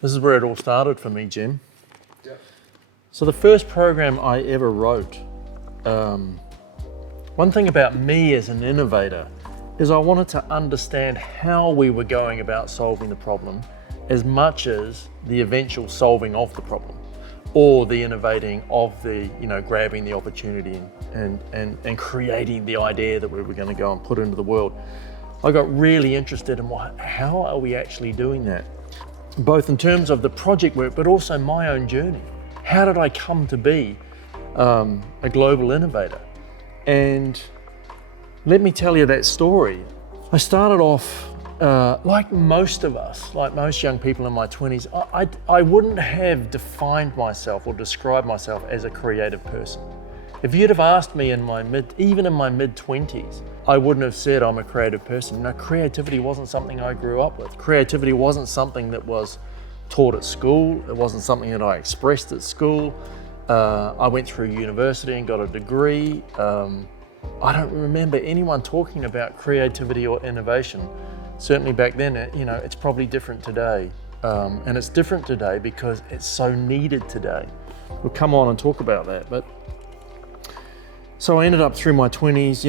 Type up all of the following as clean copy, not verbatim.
This is where it all started for me, Jim. Yeah. So the first program I ever wrote, one thing about me as an innovator is I wanted to understand how we were going about solving the problem as much as the eventual solving of the problem or the innovating of the, grabbing the opportunity and creating the idea that we were going to go and put into the world. I got really interested in how are we actually doing that? Both in terms of the project work, but also my own journey. How did I come to be a global innovator? And let me tell you that story. I started off like most of us, like most young people in my 20s, I wouldn't have defined myself or described myself as a creative person. If you'd have asked me even in my mid-20s, I wouldn't have said I'm a creative person. No, creativity wasn't something I grew up with. Creativity wasn't something that was taught at school. It wasn't something that I expressed at school. I went through university and got a degree. I don't remember anyone talking about creativity or innovation. Certainly back then, it's probably different today. And it's different today because it's so needed today. We'll come on and talk about that. But so I ended up through my 20s,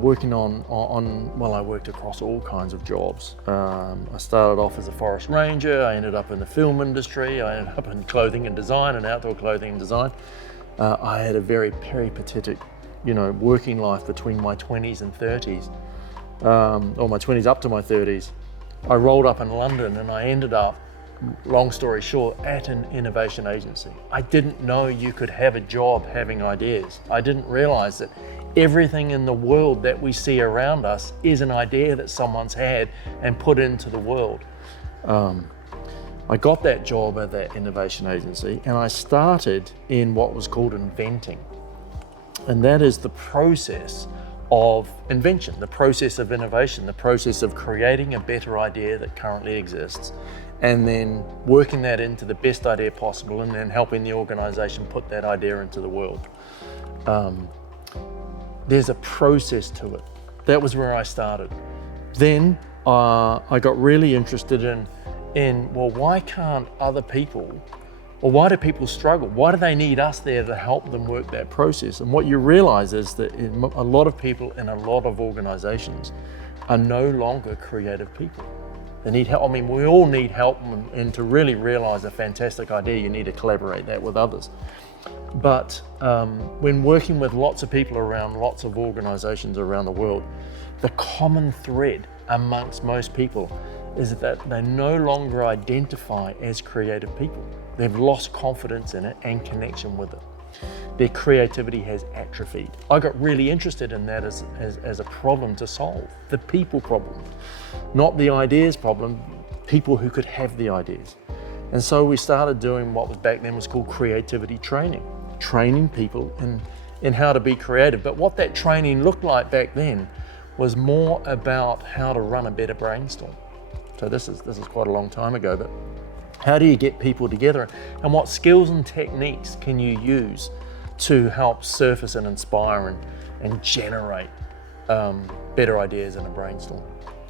working I worked across all kinds of jobs. I started off as a forest ranger. I ended up in the film industry. I ended up in clothing and design and outdoor clothing and design. I had a very peripatetic, working life between my 20s and 30s, or my 20s up to my 30s. I rolled up in London and I ended up, long story short, at an innovation agency. I didn't know you could have a job having ideas. I didn't realize that everything in the world that we see around us is an idea that someone's had and put into the world. I got that job at that innovation agency and I started in what was called inventing. And that is the process of invention, the process of innovation, the process of creating a better idea that currently exists, and then working that into the best idea possible and then helping the organization put that idea into the world. There's a process to it. That was where I started. Then I got really interested in why can't other people, or why do people struggle? Why do they need us there to help them work that process? And what you realize is that a lot of people in a lot of organizations are no longer creative people. They need help. I mean, we all need help, and to really realize a fantastic idea, you need to collaborate that with others. But when working with lots of people around lots of organizations around the world, the common thread amongst most people is that they no longer identify as creative people. They've lost confidence in it and connection with it. Their creativity has atrophied. I got really interested in that as a problem to solve, the people problem. Not the ideas problem, people who could have the ideas. And so we started doing what was back then was called creativity training people in how to be creative. But what that training looked like back then was more about how to run a better brainstorm. So this is quite a long time ago, but how do you get people together and what skills and techniques can you use to help surface and inspire and generate better ideas in a brainstorm?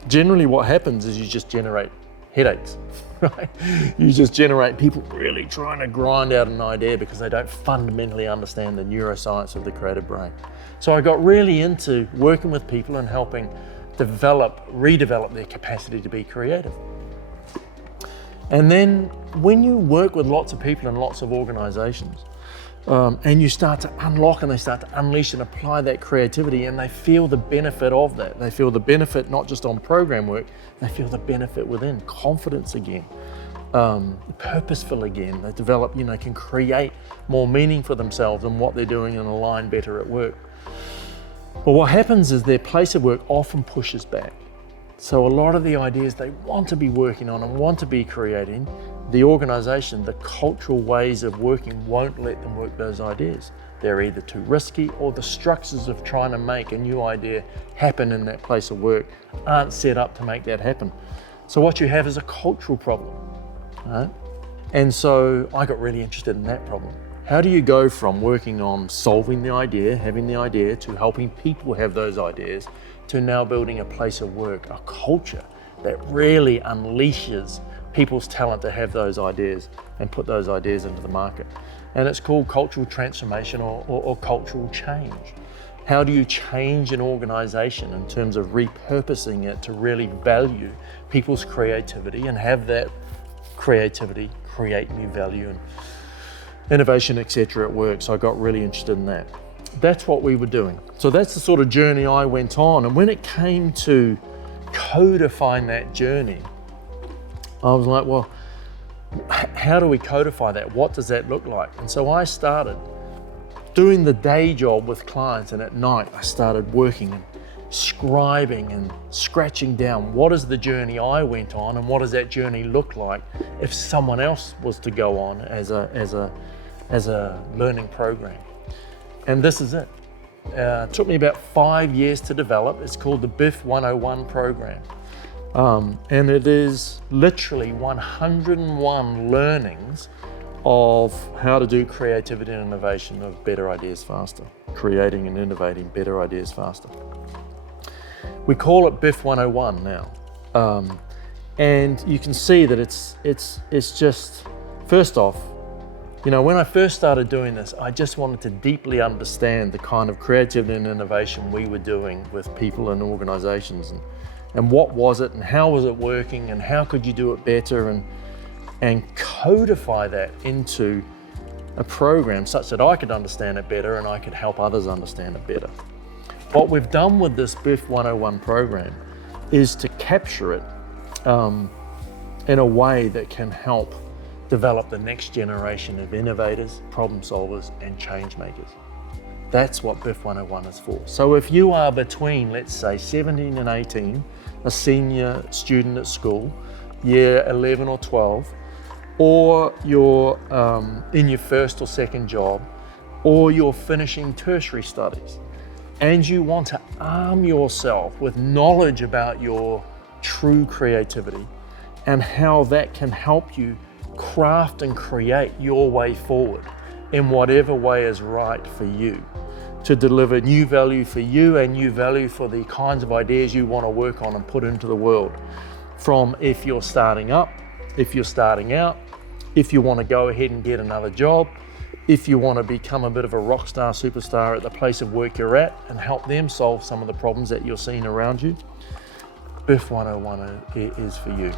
Generally what happens is you just generate headaches, right? You just generate people really trying to grind out an idea because they don't fundamentally understand the neuroscience of the creative brain. So I got really into working with people and helping redevelop their capacity to be creative. And then when you work with lots of people in lots of organizations, and you start to unlock and they start to unleash and apply that creativity, and they feel the benefit of that. They feel the benefit not just on program work, they feel the benefit within, confidence again, purposeful again. They develop, can create more meaning for themselves and what they're doing and align better at work. But what happens is their place of work often pushes back. So a lot of the ideas they want to be working on and want to be creating, the organization, the cultural ways of working won't let them work those ideas. They're either too risky, or the structures of trying to make a new idea happen in that place of work aren't set up to make that happen. So what you have is a cultural problem, right? And so I got really interested in that problem. How do you go from working on solving the idea, having the idea, to helping people have those ideas, to now building a place of work, a culture that really unleashes people's talent to have those ideas and put those ideas into the market. And it's called cultural transformation or cultural change. How do you change an organization in terms of repurposing it to really value people's creativity and have that creativity create new value and innovation, etc. at work? So I got really interested in that. That's what we were doing. So that's the sort of journey I went on. And when it came to codifying that journey, I was like, well, how do we codify that? What does that look like? And so I started doing the day job with clients, and at night I started working and scribing and scratching down what is the journey I went on and what does that journey look like if someone else was to go on as a learning program. And this is it. It took me about 5 years to develop. It's called the BIF 101 program. And it is literally 101 learnings of how to do creativity and innovation of better ideas faster, creating and innovating better ideas faster. We call it BIF 101 now. And you can see that it's just, first off, you know, when I first started doing this, I just wanted to deeply understand the kind of creativity and innovation we were doing with people and organizations, and what was it and how was it working and how could you do it better, and codify that into a program such that I could understand it better and I could help others understand it better. What we've done with this BIF 101 program is to capture it in a way that can help develop the next generation of innovators, problem solvers, and change makers. That's what BIF 101 is for. So if you are between, let's say, 17 and 18, a senior student at school, year 11 or 12, or you're in your first or second job, or you're finishing tertiary studies, and you want to arm yourself with knowledge about your true creativity and how that can help you craft and create your way forward in whatever way is right for you to deliver new value for you and new value for the kinds of ideas you want to work on and put into the world. From if you're starting up, if you're starting out, if you want to go ahead and get another job, if you want to become a bit of a rock star, superstar at the place of work you're at and help them solve some of the problems that you're seeing around you, BIF 101 is for you.